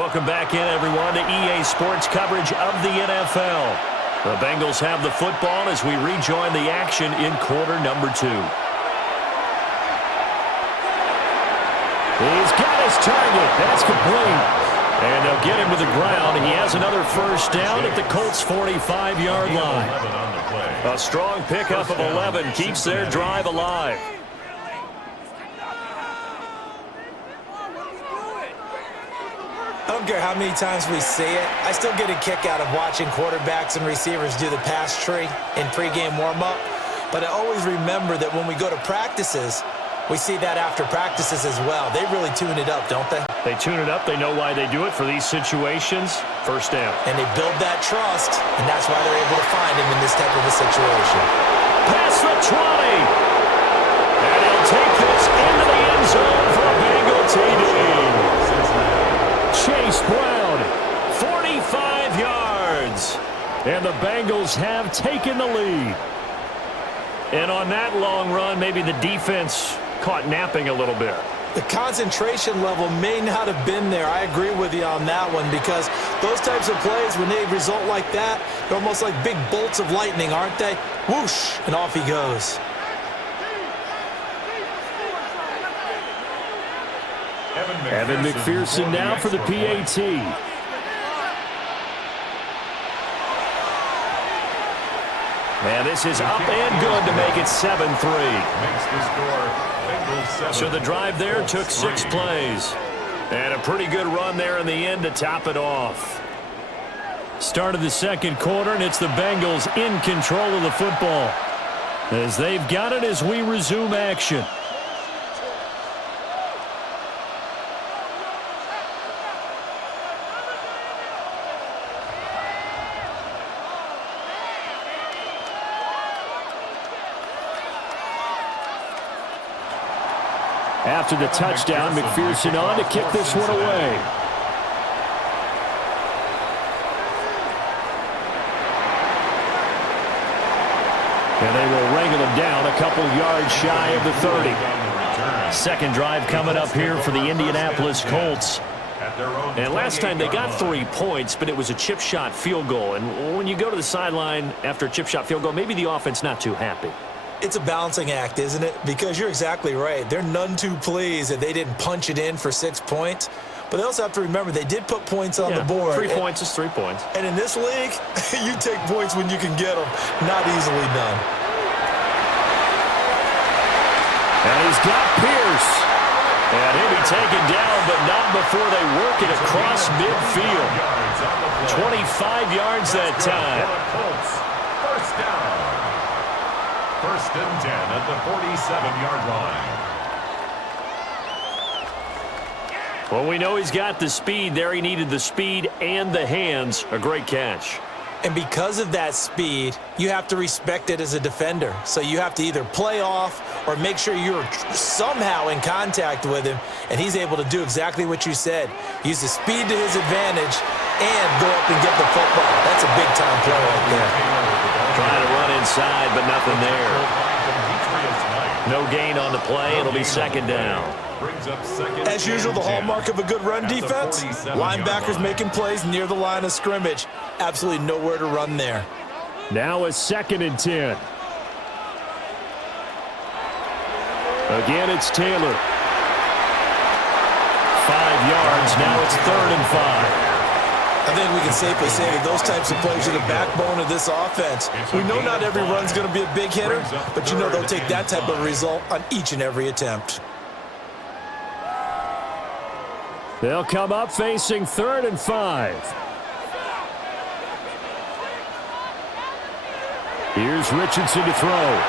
Welcome back in, everyone, to EA Sports coverage of the NFL. The Bengals have the football as we rejoin the action in quarter number 2. He's got his target. That's complete. And they'll get him to the ground. He has another first down at the Colts' 45-yard line. A strong pickup of 11 keeps their drive alive. I don't care how many times we see it. I still get a kick out of watching quarterbacks and receivers do the pass tree in pregame warm-up. But I always remember that when we go to practices, we see that after practices as well. They really tune it up, don't they? They tune it up. They know why they do it for these situations. First down. And they build that trust, and that's why they're able to find him in this type of a situation. Past the 20. And he'll take this into the end zone for a Bengal TD. Chase Brown, 45 yards. And the Bengals have taken the lead. And on that long run, maybe the defense caught napping a little bit. The concentration level may not have been there. I agree with you on that one because those types of plays, when they result like that, they're almost like big bolts of lightning, aren't they? Whoosh, and off he goes. Evan McPherson now for the PAT. And this is up and good to make it 7-3. So the drive there took 6 plays. And a pretty good run there in the end to top it off. Start of the second quarter, and it's the Bengals in control of the football. As they've got it as we resume action. After the touchdown, McPherson on to kick this one away. And they will wrangle him down a couple yards shy of the 30. Second drive coming up here for the Indianapolis Colts. And last time they got 3 points, but it was a chip shot field goal. And when you go to the sideline after a chip shot field goal, maybe the offense not too happy. It's a balancing act, isn't it? Because you're exactly right. They're none too pleased that they didn't punch it in for 6 points. But they also have to remember they did put points on the board. 3 points is 3 points. And in this league, you take points when you can get them. Not easily done. And he's got Pierce. And he'll be taken down, but not before they work it across midfield. 25 yards that time. First down. First and 10 at the 47-yard line. Well, we know he's got the speed there. He needed the speed and the hands. A great catch. And because of that speed, you have to respect it as a defender. So you have to either play off or make sure you're somehow in contact with him. And he's able to do exactly what you said. Use the speed to his advantage and go up and get the football. That's a big-time play right there. Trying to run inside, but nothing there. No gain on the play. It'll be second down. As usual, the hallmark of a good run defense, linebackers making plays near the line of scrimmage. Absolutely nowhere to run there. Now a 2nd and 10. Again, it's Taylor. 5 yards. Now it's 3rd and 5. I think we can safely say that those types of plays are the backbone of this offense. We know not every run's going to be a big hitter, but you know they'll take that type of result on each and every attempt. They'll come up facing 3rd and 5. Here's Richardson to throw.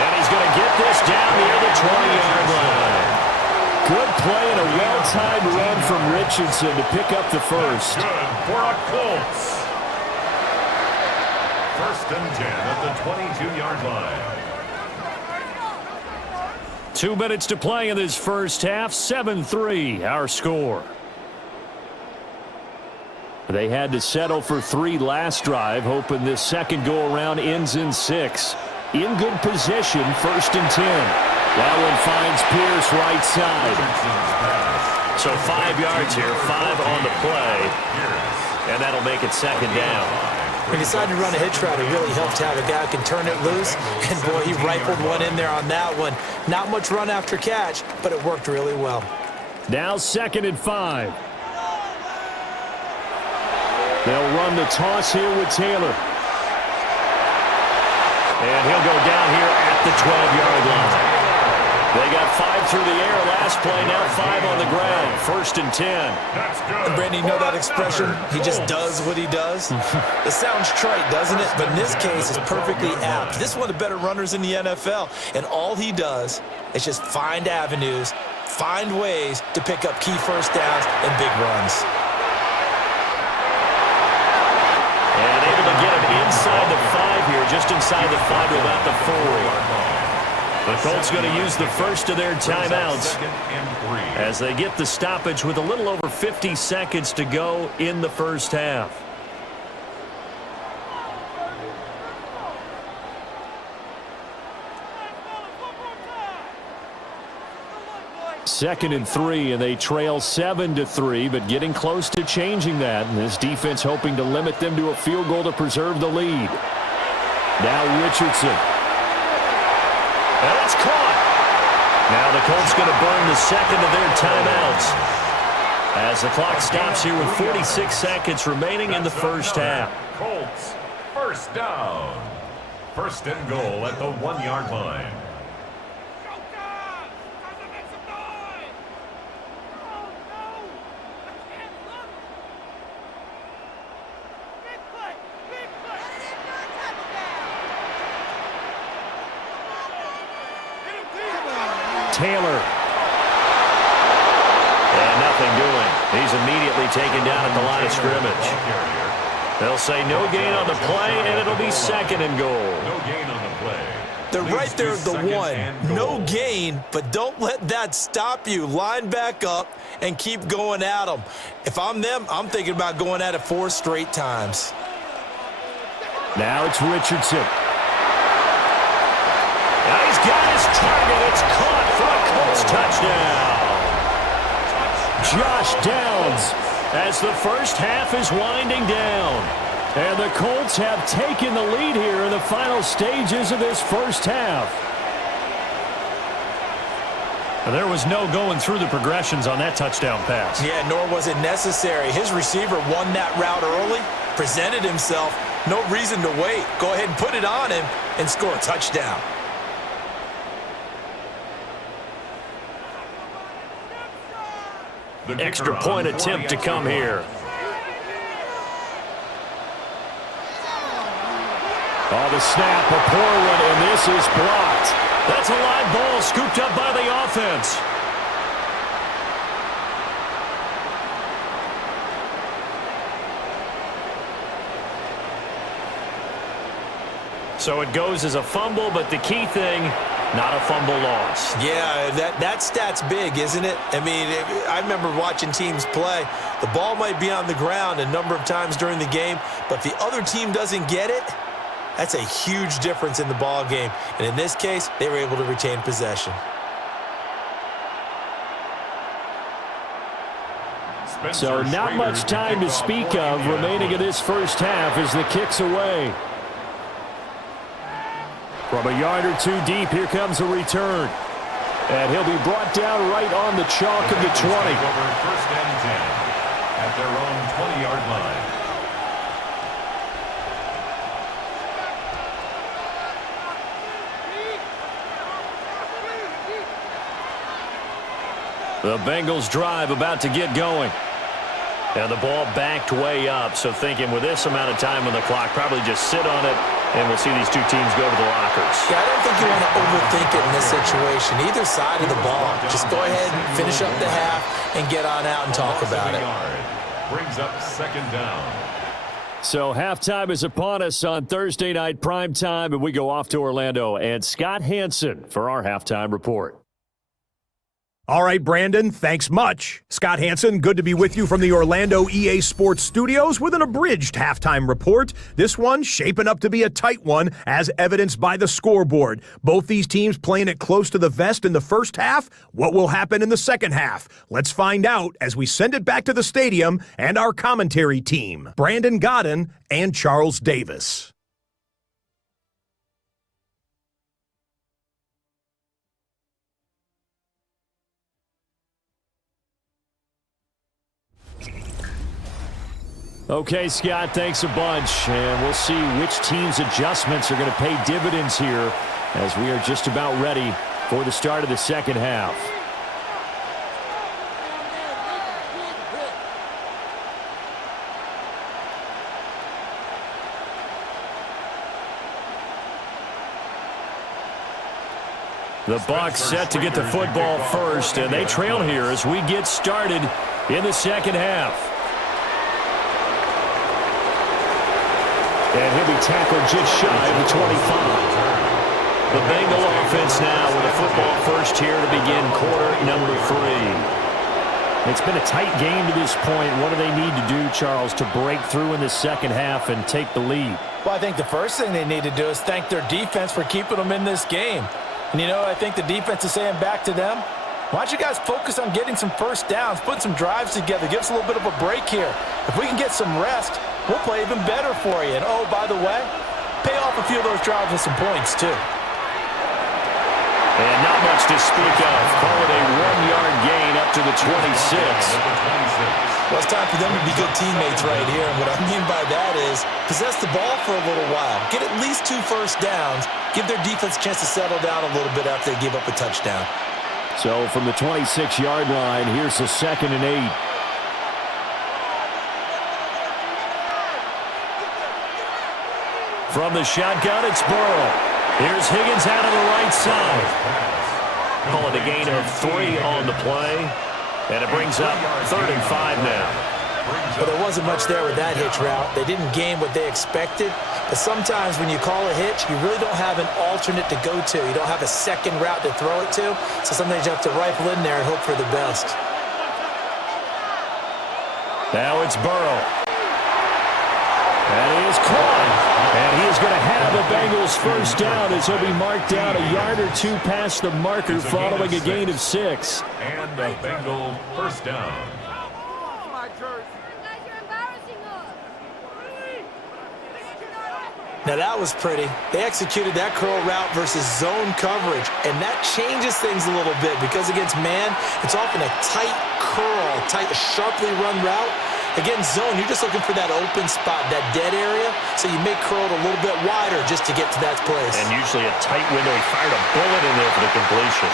And he's going to get this down near the 20-yard line. Good play and a well-timed run from Richardson to pick up the first. Good for a Colts. First and 10 at the 22-yard line. 2 minutes to play in this first half. 7-3, our score. They had to settle for 3 last drive, hoping this second go-around ends in 6. In good position, 1st and 10. That one finds Pierce right side. So 5 yards here, 5 on the play, and that'll make it second down. He decided to run a hitch route. It really helped to have a guy who can turn it loose, and boy, he rifled one in there on that one. Not much run after catch, but it worked really well. Now 2nd and 5. They'll run the toss here with Taylor. And he'll go down here at the 12-yard line. They got 5 through the air last play, now 5 on the ground. 1st and 10. That's good. And Brandon, you know that expression? He just does what he does. It sounds trite, doesn't it? But in this case, it's perfectly apt. This is one of the better runners in the NFL, and all he does is just find avenues, find ways to pick up key first downs and big runs. And able to get him inside the 5 here, just inside the 5 to about the 4. The Colts going to use the first of their timeouts as they get the stoppage with a little over 50 seconds to go in the first half. Second and 3, and they trail 7-3, but getting close to changing that. And this defense hoping to limit them to a field goal to preserve the lead. Now Richardson. And it's caught. Now the Colts going to burn the second of their timeouts as the clock stops here with 46 seconds remaining in the first half. Colts, first down. 1st and goal at the 1-yard line. Taylor. And nothing doing. He's immediately taken down at the line of scrimmage. They'll say no gain on the play, and it'll be 2nd and goal. No gain on the play. They're right there at the 1. No gain, but don't let that stop you. Line back up and keep going at them. If I'm them, I'm thinking about going at it 4 straight times. Now it's Richardson. Now he's got his target. It's caught for a Colts touchdown. Josh Downs as the first half is winding down. And the Colts have taken the lead here in the final stages of this first half. And there was no going through the progressions on that touchdown pass. Yeah, nor was it necessary. His receiver won that route early, presented himself. No reason to wait. Go ahead and put it on him and score a touchdown. Extra point attempt to come here. Oh, the snap, a poor one, and this is blocked. That's a live ball scooped up by the offense. So it goes as a fumble, but the key thing, not a fumble loss. Yeah, that stat's big, isn't it? I mean, I remember watching teams play. The ball might be on the ground a number of times during the game, but if the other team doesn't get it, that's a huge difference in the ball game. And in this case, they were able to retain possession. So not much time to speak of remaining in this first half as the kick's away. From a yard or 2 deep, here comes a return. And he'll be brought down right on the chalk of the 20. 1st and 10 at their own 20-yard line. The Bengals drive about to get going. And the ball backed way up, so thinking with this amount of time on the clock, probably just sit on it, and we'll see these two teams go to the lockers. Yeah, I don't think you want to overthink it in this situation. Either side of the ball. Just go ahead and finish up the half and get on out and talk about it. Brings up 2nd down. So halftime is upon us on Thursday night primetime, and we go off to Orlando. And Scott Hansen for our halftime report. All right, Brandon, thanks much. Scott Hansen, good to be with you from the Orlando EA Sports Studios with an abridged halftime report. This one shaping up to be a tight one, as evidenced by the scoreboard. Both these teams playing it close to the vest in the first half. What will happen in the second half? Let's find out as we send it back to the stadium and our commentary team, Brandon Godden and Charles Davis. Okay, Scott, thanks a bunch. And we'll see which team's adjustments are going to pay dividends here as we are just about ready for the start of the second half. The Bucs set to get the football first, and they trail here as we get started in the second half. And he'll be tackled just shy of the 25. The Bengal offense now with a football first here to begin quarter number 3. It's been a tight game to this point. What do they need to do, Charles, to break through in the second half and take the lead? Well, I think the first thing they need to do is thank their defense for keeping them in this game. And, you know, I think the defense is saying back to them, why don't you guys focus on getting some first downs, put some drives together, give us a little bit of a break here. If we can get some rest, we'll play even better for you. And, oh, by the way, pay off a few of those drives with some points, too. And not much to speak of. Call it a 1-yard gain up to the 26. Well, it's time for them to be good teammates right here. And what I mean by that is possess the ball for a little while. Get at least 2 first downs. Give their defense a chance to settle down a little bit after they give up a touchdown. So from the 26-yard line, here's the 2nd and 8. From the shotgun, it's Burrow. Here's Higgins out of the right side. Call it a gain of 3 on the play. And it brings up 3rd and 5 now. Well, there wasn't much there with that hitch route. They didn't gain what they expected. But sometimes when you call a hitch, you really don't have an alternate to go to. You don't have a second route to throw it to. So sometimes you have to rifle in there and hope for the best. Now it's Burrow. And he is caught. And he is going to have the Bengals first down as he'll be marked out a yard or 2 past the marker following a gain of 6. And the Bengals first down. Now that was pretty. They executed that curl route versus zone coverage, and that changes things a little bit because against man, it's often a tight curl, tight, sharply run route. Against zone, you're just looking for that open spot, that dead area, so you make curl a little bit wider just to get to that place. And usually a tight window. He fired a bullet in there for the completion.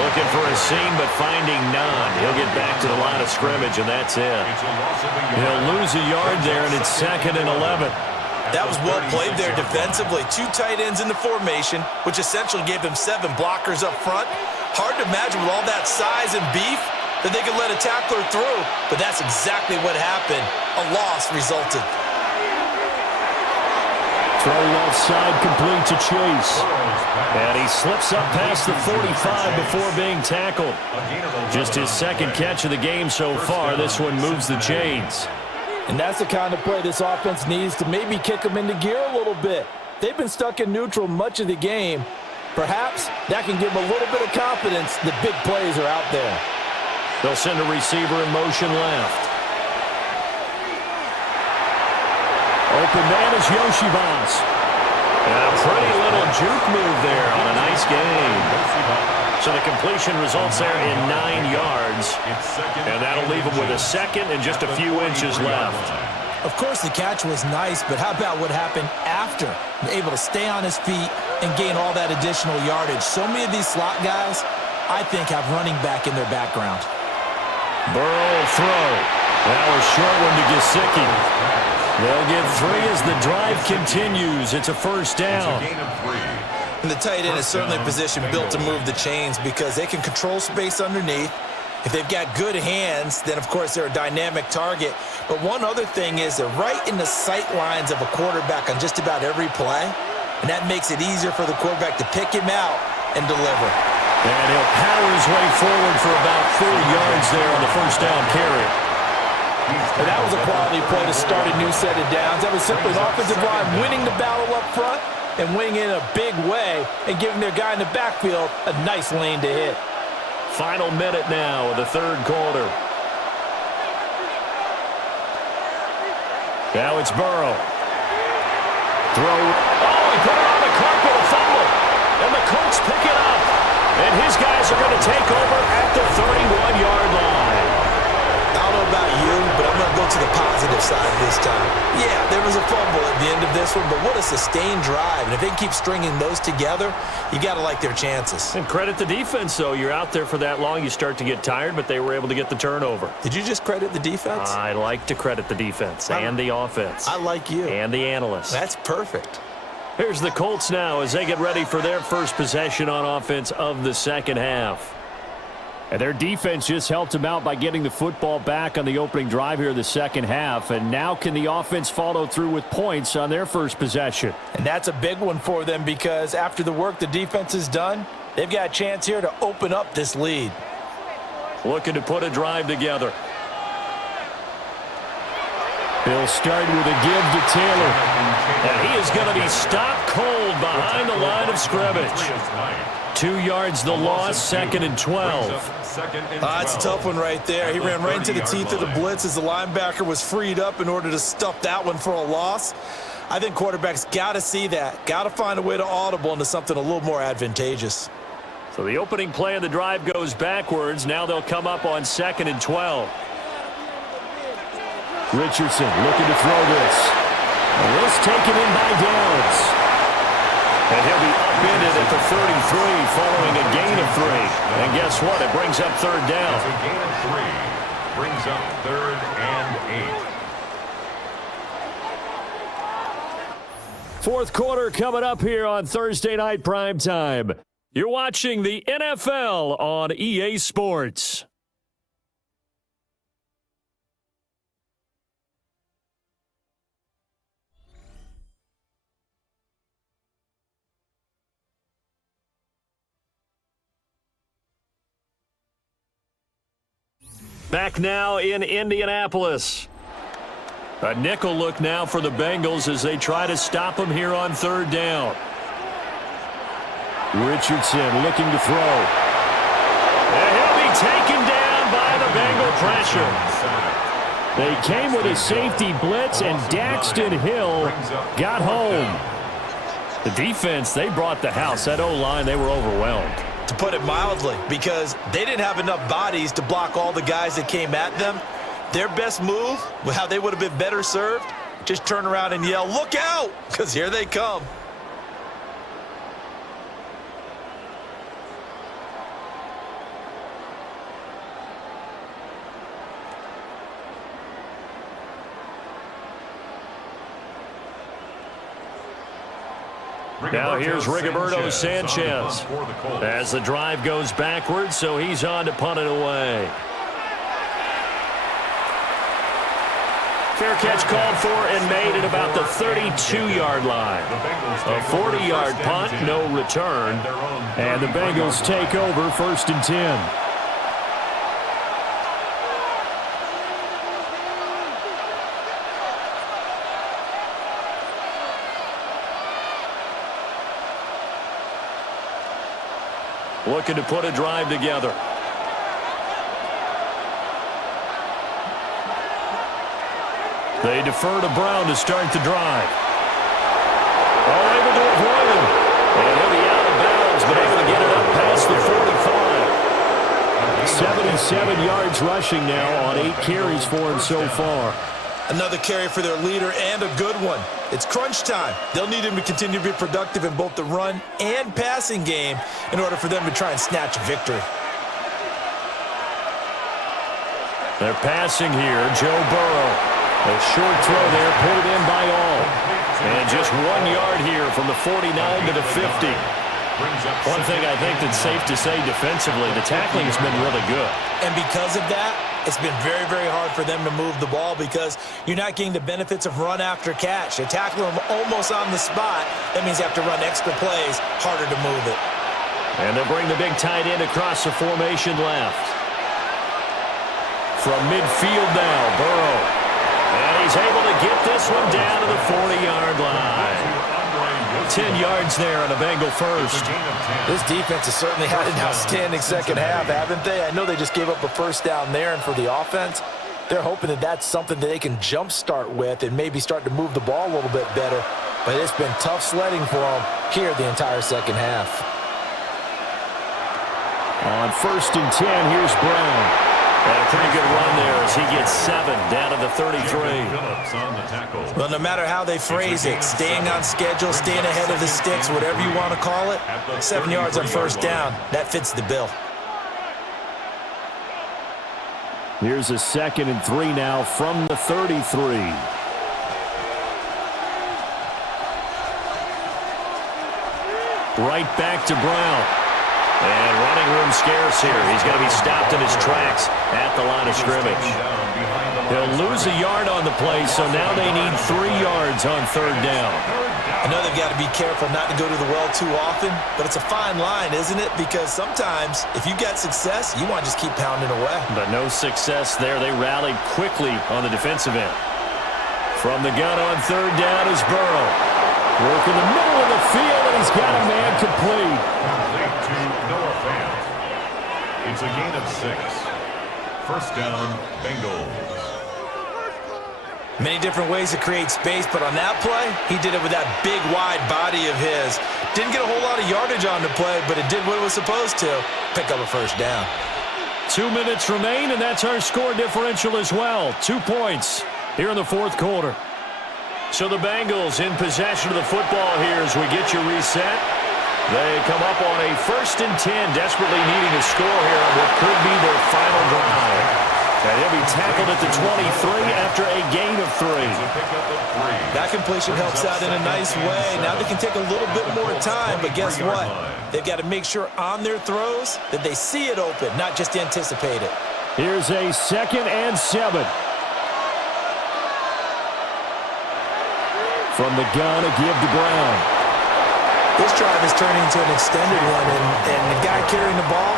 Looking for a seam, but finding none. He'll get back to the line of scrimmage, and that's it. He'll lose a yard there, and it's 2nd and 11. That was well played there defensively. 2 tight ends in the formation, which essentially gave them 7 blockers up front. Hard to imagine with all that size and beef that they could let a tackler through, but that's exactly what happened. A loss resulted. Throw left side complete to Chase. And he slips up past the 45 before being tackled. Just his 2nd catch of the game so far. This one moves the chains. And that's the kind of play this offense needs to maybe kick them into gear a little bit. They've been stuck in neutral much of the game. Perhaps that can give them a little bit of confidence that big plays are out there. They'll send a receiver in motion left. Open man is Yoshivas. And a pretty little juke move there on a nice game. So the completion results there in 9 yards. And that'll leave him with a 2nd and just a few inches left. Of course, the catch was nice, but how about what happened after? Able to stay on his feet and gain all that additional yardage. So many of these slot guys, I think, have running back in their background. Burrow throw. That was short one to Gesicki. They'll get 3 as the drive continues. It's a first down. And the tight end is certainly a position built to move the chains because they can control space underneath. If they've got good hands, then, of course, they're a dynamic target. But one other thing is they're right in the sight lines of a quarterback on just about every play, and that makes it easier for the quarterback to pick him out and deliver. And he'll power his way forward for about 4 yards there on the first down carry. And that was a quality play to start a new set of downs. That was simply an offensive line winning the battle up front and winning in a big way and giving their guy in the backfield a nice lane to hit. Final minute now of the third quarter. Now it's Burrow. Throw. Oh, he put it on the carpet, a fumble. And the Colts pick it up. And his guys are going to take over at the 31-yard line. I don't know about you, but I'm going to go to the positive side this time. Yeah, there was a fumble at the end of this one, but what a sustained drive. And if they can keep stringing those together, you got to like their chances. And credit the defense, though. You're out there for that long, you start to get tired, but they were able to get the turnover. Did you just credit the defense? I like to credit the defense and the offense. I like you. And the analysts. That's perfect. Here's the Colts now as they get ready for their first possession on offense of the second half. And their defense just helped them out by getting the football back on the opening drive here in the second half. And now can the offense follow through with points on their first possession? And that's a big one for them because after the work the defense has done, they've got a chance here to open up this lead. Looking to put a drive together. He'll start with a give to Taylor. And he is going to be stopped cold behind the line of scrimmage. 2 yards the loss, 2nd and 12. That's a tough one right there. He ran right into the teeth of the blitz as the linebacker was freed up in order to stuff that one for a loss. I think quarterbacks got to see that. Got to find a way to audible into something a little more advantageous. So the opening play of the drive goes backwards. Now they'll come up on 2nd and 12. Richardson looking to throw this. And this taken in by Downs. And he'll be upended at the 33 following a gain of 3. And guess what? It brings up third down. It's a gain of 3. Brings up 3rd and 8. Fourth quarter coming up here on Thursday Night Primetime. You're watching the NFL on EA Sports. Back now in Indianapolis. A nickel look now for the Bengals as they try to stop him here on third down. Richardson looking to throw. And he'll be taken down by the Bengal pressure. They came with a safety blitz, and Daxton Hill got home. The defense, they brought the house. That O-line, they were overwhelmed. To put it mildly, because they didn't have enough bodies to block all the guys that came at them. Their best move, how they would have been better served, just turn around and yell, "Look out!" because here they come. Now here's Rigoberto Sanchez as the drive goes backwards, so he's on to punt it away. Fair catch called for and made at about the 32-yard line. A 40-yard punt, no return, and the Bengals take over 1st and 10. Looking to put a drive together. They defer to Brown to start the drive. All able to avoid him. And he'll be out of bounds, but able to get it up past the 45. 77 yards rushing now on 8 carries for him so far. Another carry for their leader and a good one. It's crunch time. They'll need him to continue to be productive in both the run and passing game in order for them to try and snatch a victory. They're passing here. Joe Burrow. A short throw there, pulled in by all. And just 1 yard here from the 49 to the 50. One thing I think that's safe to say defensively, the tackling has been really good. And because of that, it's been very, very hard for them to move the ball because you're not getting the benefits of run after catch. They're tackling them almost on the spot. That means you have to run extra plays, harder to move it. And they'll bring the big tight end across the formation left. From midfield now, Burrow. And he's able to get this one down to the 40-yard line. 10 yards there on a Bengal first. This defense has certainly had an outstanding second half, haven't they? I know they just gave up a first down there, and for the offense, they're hoping that that's something that they can jumpstart with and maybe start to move the ball a little bit better. But it's been tough sledding for them here the entire second half. On 1st and 10, here's Brown. And a pretty good run there as he gets 7 down to the 33. Well, no matter how they phrase it, staying on schedule, staying ahead of the sticks, whatever you want to call it, 7 yards on first down, that fits the bill. Here's a 2nd and 3 now from the 33. Right back to Brown. And running room scarce here. He's going to be stopped in his tracks at the line of scrimmage. He'll lose a yard on the play, so now they need 3 yards on 3rd down. I know they've got to be careful not to go to the well too often, but it's a fine line, isn't it? Because sometimes, if you got success, you want to just keep pounding away. But no success there. They rallied quickly on the defensive end. From the gun on 3rd down is Burrow. Work in the middle of the field, and he's got a man complete. It's a gain of 6. First down, Bengals. Many different ways to create space, but on that play, he did it with that big, wide body of his. Didn't get a whole lot of yardage on the play, but it did what it was supposed to. Pick up a first down. 2 minutes remain, and that's our score differential as well. 2 points here in the 4th quarter. So the Bengals in possession of the football here as we get you reset. They come up on a 1st and 10, desperately needing a score here on what could be their final drive. And he'll be tackled at the 23 after a gain of 3. That completion helps out in a nice way. Now they can take a little bit more time, but guess what? They've got to make sure on their throws that they see it open, not just anticipate it. Here's a 2nd and 7. From the gun, a give to Brown. This drive is turning into an extended one, and the guy carrying the ball,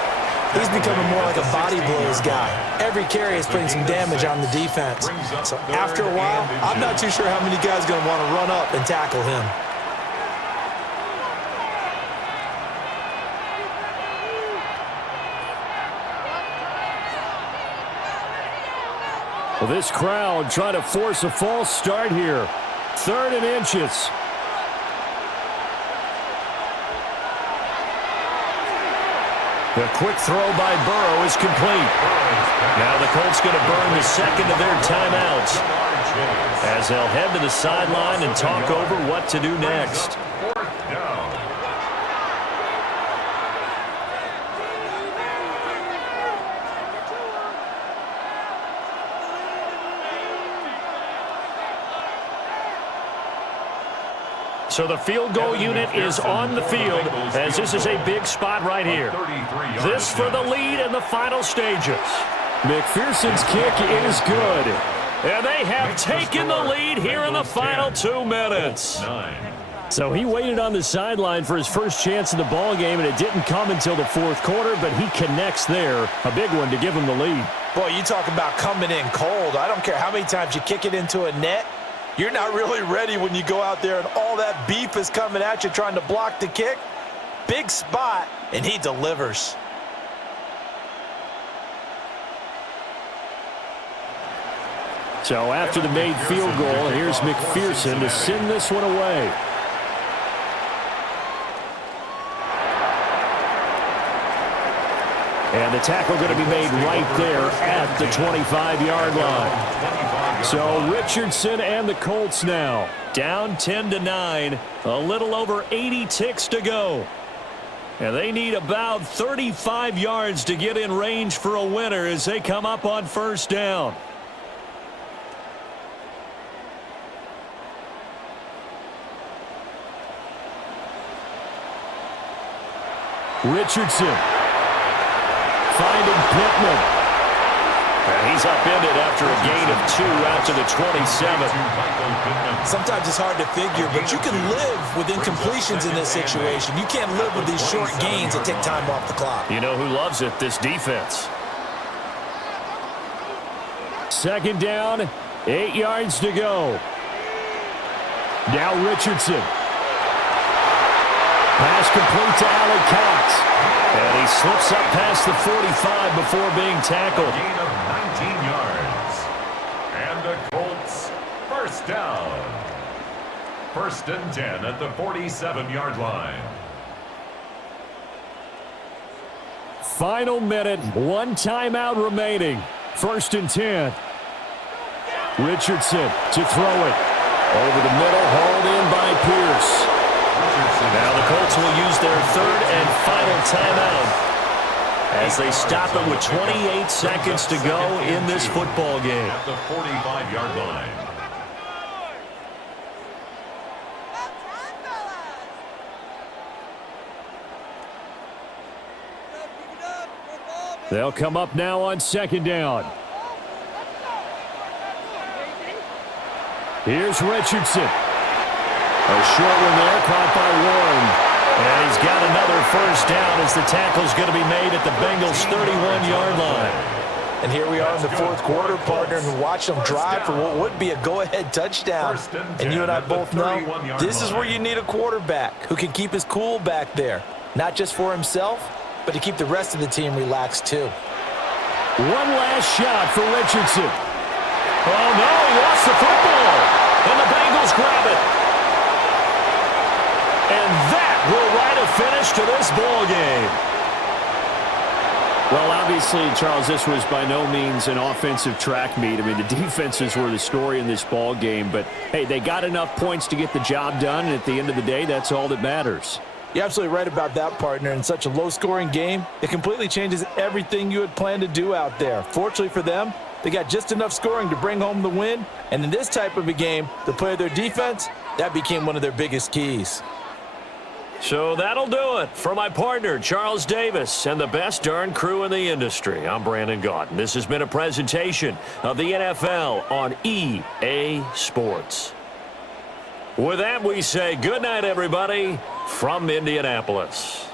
he's becoming more like a body blows guy. Every carry is putting some damage on the defense. So after a while, I'm not too sure how many guys are going to want to run up and tackle him. Well, this crowd trying to force a false start here. 3rd and inches. The quick throw by Burrow is complete. Now the Colts going to burn the 2nd of their timeouts as they'll head to the sideline and talk over what to do next. So the field goal unit is on the field as this is a big spot right here. This for the lead in the final stages. McPherson's kick is good. And they have taken the lead here in the final 2 minutes. So he waited on the sideline for his first chance in the ball game, and it didn't come until the 4th quarter, but he connects there. A big one to give him the lead. Boy, you talk about coming in cold. I don't care how many times you kick it into a net. You're not really ready when you go out there and all that beef is coming at you trying to block the kick. Big spot, and he delivers. So after the made field goal, here's McPherson to send this one away. And the tackle going to be made right there at the 25-yard line. So Richardson and the Colts now down 10-9, a little over 80 ticks to go. And they need about 35 yards to get in range for a winner as they come up on 1st down. Richardson finding Pittman. And he's upended after a gain of 2 out to the 27. Sometimes it's hard to figure, but you can live with incompletions in this situation. You can't live with these short gains that take time off the clock. You know who loves it? This defense. Second down, 8 yards to go. Now Richardson. Pass complete to Alec Cox. And he slips up past the 45 before being tackled. Gain of 19 yards. And the Colts first down. 1st and 10 at the 47-yard line. Final minute, 1 timeout remaining. 1st and 10. Richardson to throw it. Over the middle, hauled in by Pierce. Now the Colts will use their 3rd and final timeout as they stop it with 28 seconds to go in this football game. At the 45-yard line. They'll come up now on 2nd down. Here's Richardson. A short one there, caught by Warren. And he's got another 1st down as the tackle's going to be made at the Bengals' 31-yard line. And here we are in the 4th quarter, partner, and watch them drive for what would be a go-ahead touchdown. And you and I both know this is where you need a quarterback who can keep his cool back there, not just for himself, but to keep the rest of the team relaxed too. One last shot for Richardson. Oh, no, he lost the football. And the Bengals grab it. And that will write a finish to this ball game. Well, obviously, Charles, this was by no means an offensive track meet. I mean, the defenses were the story in this ball game. But, hey, they got enough points to get the job done. And at the end of the day, that's all that matters. You're absolutely right about that, partner. In such a low-scoring game, it completely changes everything you had planned to do out there. Fortunately for them, they got just enough scoring to bring home the win. And in this type of a game, to play their defense, that became one of their biggest keys. So that'll do it for my partner, Charles Davis, and the best darn crew in the industry. I'm Brandon Gaudin. This has been a presentation of the NFL on EA Sports. With that, we say good night, everybody, from Indianapolis.